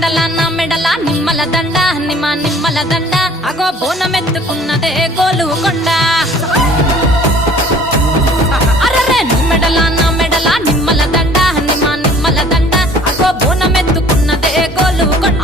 మెడల నా మెడల నిమ్మల దండ నిమ్మల దండ అగో బోనమెత్తుకున్నదే గోలుకొండ అరరే నీ మెడల నా మెడల నిమ్మల దండ నిమ్మల దండ అగో బోనమెత్తుకున్నదే గోలుకొండ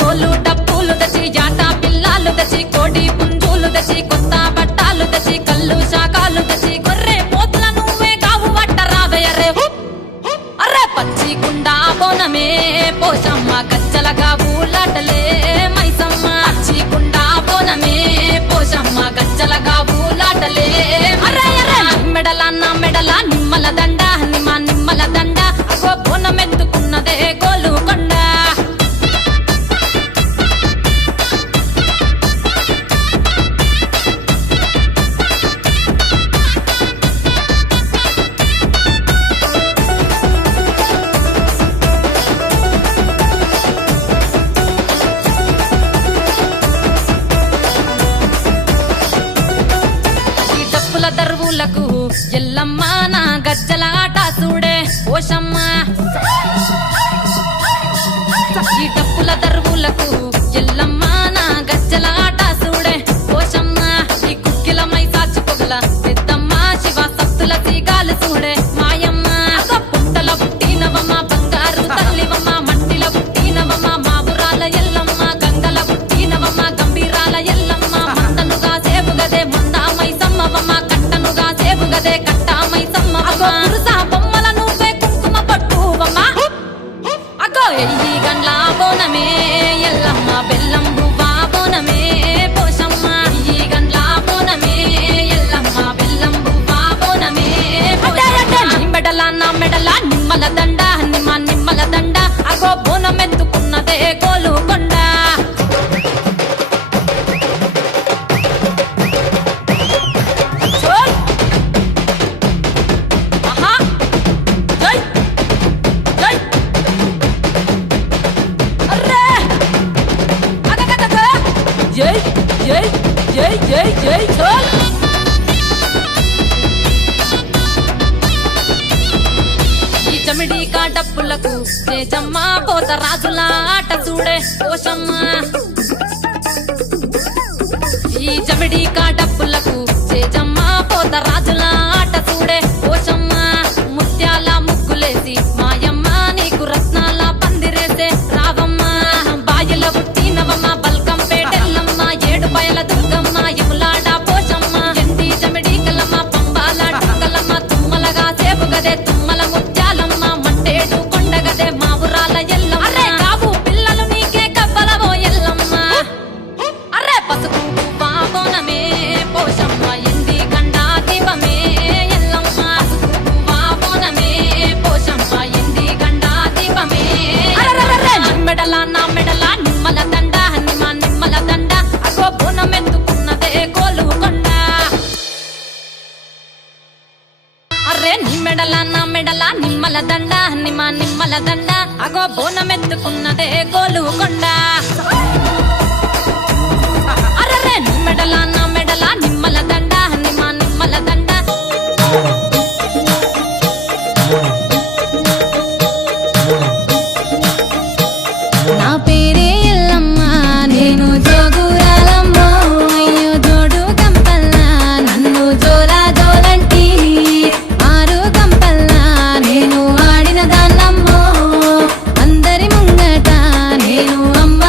తోలు డప్పులు తెచ్చి జాట పిల్లాలు తెచ్చి కోడి పుంజులు తెచ్చి కొత్త బట్టాలు తెచ్చి కళ్ళు శాకాలు తెచ్చి గొర్రె పోతుల నువ్వే కావు వట్ట రావయ్యరే అరే పచ్చి కుండా బోనమే పోషమ్మ గజ్జలగా ఊలాటలే మైసమ్మ పచ్చి కుండా బోనమే పోషమ్మ గజ్జలగా ఊలాటలే అరే అరే మెడల నా మెడల నిమ్మల దండ నిమ్మల దండ అగో బోనమెత్తుకున్నదే గోలుకొండ దరువులకు ఎల్లమ్మ నా గజ్జల ఆట చూడే పోషమ్మ ఈ డప్పుల దరువులకు ఎల్లమ్మ నా గజ్జల ఆట చూడే పోషమ్మ ఈ కుక్కిల మై సాచి పొగల పెద్దమ్మ శివ సత్తుల తీగాలు చూడే మాయమ్మ పుట్టల పుట్టినవమ్మ బంగారు తల్లివమ్మ మట్టిల పుట్టినవమ్మ మాబురాల ఎల్లమ్మ గంగల పుట్టినవమ్మ గంభీరాల ఎల్లమ్మ మందనుగా సేపుగదే మందామై సమ్మవమ్మ గదే కట్టామై సమ్మవమ్మ పురుసా బొమ్మల నువ్వే కుంకుమ పట్టువమ్మ అగో ఎయ్యి గండ్ల బోనమే ఎల్లమ్మ బెల్లం బువ్వా బోనమే పోషమ్మ ఎయ్యి గండ్ల బోనమే ఎల్లమ్మ బెల్లం బువ్వా బోనమే నీ మెడల నా మెడల నిమ్మల దండ నిమ్మల దండ అగో బోనమెత్తుకున్నదే గోలుకొండ జై జై జై జై జై చోల్ ఈ చమిడి కాటప్పులకు చేజమ్మ పోత రాజుల ఆట చూడే పోషమ్మ ఈ చమిడి కాటప్పులకు చేజమ్మ పోత రాజుల ఆట చూడే పోషమ్మ ముత్యాల ముగ్గులేసి మాయమ్మ నీకు రత్నాల పందిరేసే రావమ్మ బాయిల పుట్టినవమ్మ బయల దుర్గమ్మ యములాడ పోషమ్మ ఎండి చమిడి కలమ్మ పంబాల డుక్కలమ్మ తుమ్మలగా సేపుగదే తుమ్మల ముత్యాలమ్మ మంటేడు కొండగదే మావురాల ఎల్లమ్మ అరే కావు పిల్లలు నీకే కవ్వలవో ఎల్లమ్మ అరే పసుపు బోనమే పోషమ్మ ఎండి గండా దీపమే ఎల్లమ్మ పసుపు బోనమే పోషమ్మ ఎండి గండా దీపమే మెడల నా మెడల నిమ్మల దండ నిమ్మల దండ అగో బోనమెత్తుకున్నదే గోలుకొండ అరే నీ మెడల నా మెడల నిమ్మల దండ నిమ్మల దండ అగో బోనమెత్తుకున్నదే గోలుకొండ అరే నీ మెడల నా మెడల నిమ్మల దండ నిమ్మల దండ నా పేరే ఎల్లమ్మ నేను జోగురాలమ్మో అయ్యో జోడు కంపల్లా నన్ను జోలా జోలంటి ఆరు కంపల్లా నేను ఆడిన దాన్నమ్మో అందరి ముంగట నేను అమ్మ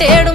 పుట్టేడు